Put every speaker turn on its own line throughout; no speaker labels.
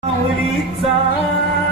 当我
离开。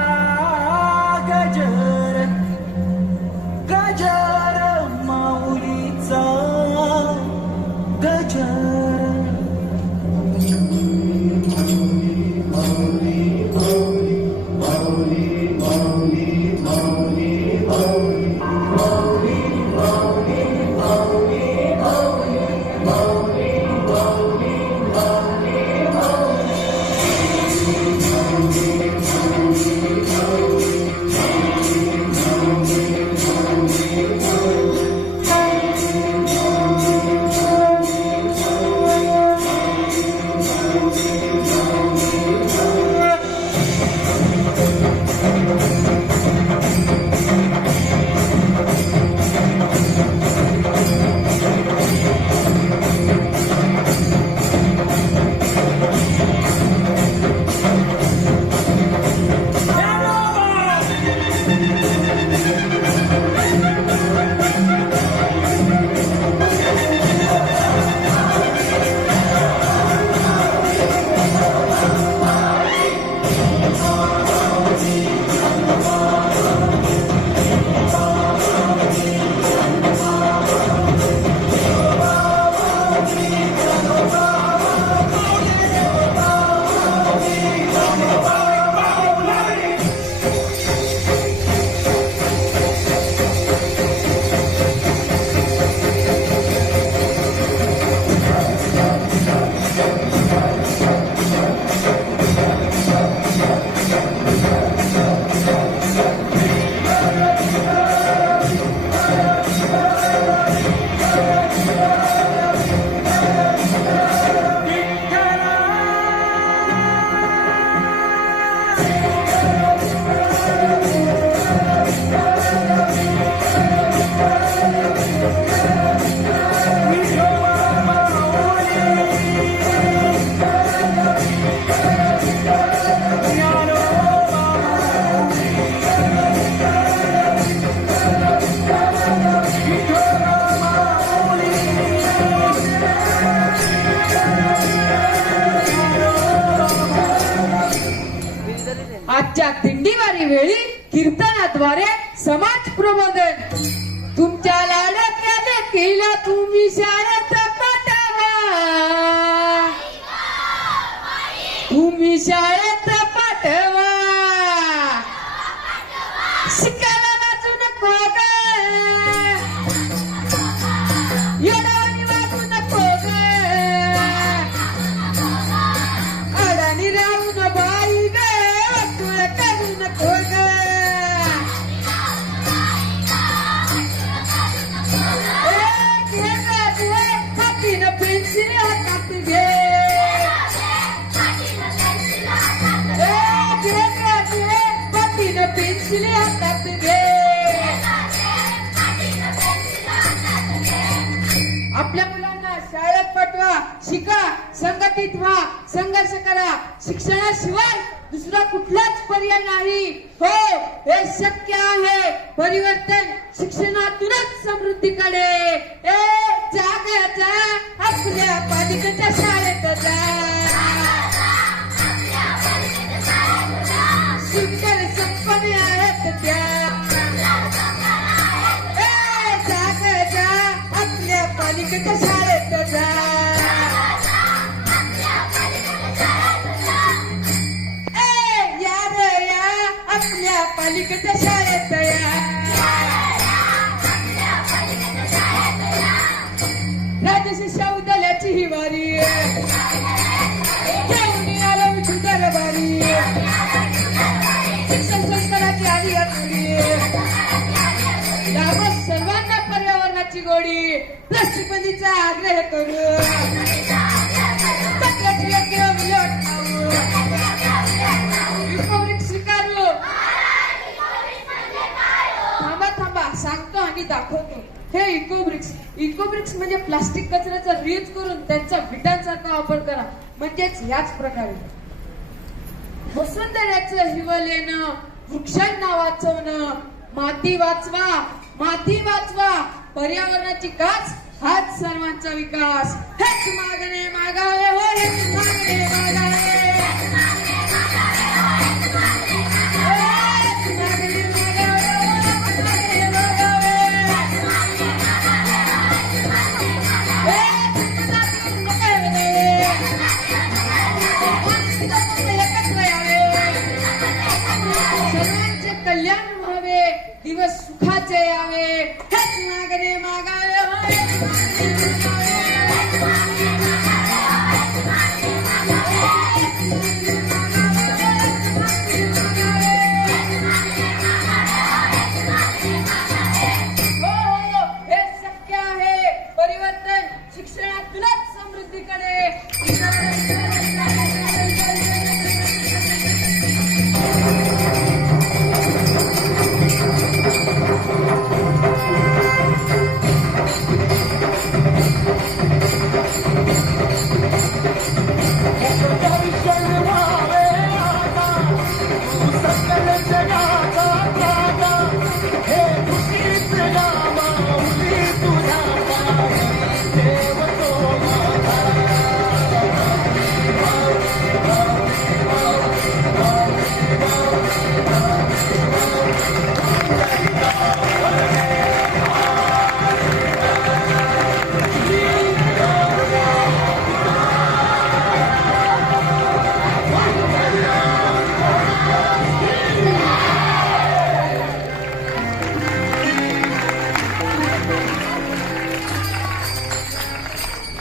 वेळी कीर्तनाद्वारे समाज प्रबोधन. तुमच्या लाडक्याने देखील तुम्ही शाळेत पाठवा. तुम्ही शाळेत पाठवा. शिका पेन्सिल हातात घे आपल्या मुलांना शाळेत पाठवा शिका संघटित व्हा संघर्ष करा. शिक्षणाशिवाय दुसरा कुठलाच पर्याय नाही. हो हे शक्य आहे. परिवर्तन शिक्षणातूनच समृद्धीकडे ए जाग जा. आपल्या पालिकेच्या शाळेत जा. शिष्या उदल्याची ही वारी. घेऊन आलो विठू दरबारी. शिक्षण संस्काराची आली अधुरी. यावर सर्वांना पर्यावरणाची गोडी. प्लास्टिक आग्रह करू. रिपब्लिक स्वीकारू. थांबा थांबा. सांगतो आणि दाखवतो. हे इकोब्रिक्स. इकोब्रिक्स म्हणजे प्लास्टिक कचऱ्याचा रियूज करून त्यांचा विटांसारखा वापर करा. म्हणजेच याच प्रकारे. वसुंधऱ्याचं हिवल येणं वृक्षांना वाचवणं माती वाचवा माती वाचवा पर्यावरणाची काच हाच सर्वांचा विकास. हेच मागणे मागावे हो हेच मागणे मागावे. कल्याण व्हावे दिवस सुखाचे यावे हेच मागणे मागावे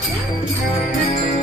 Thank you.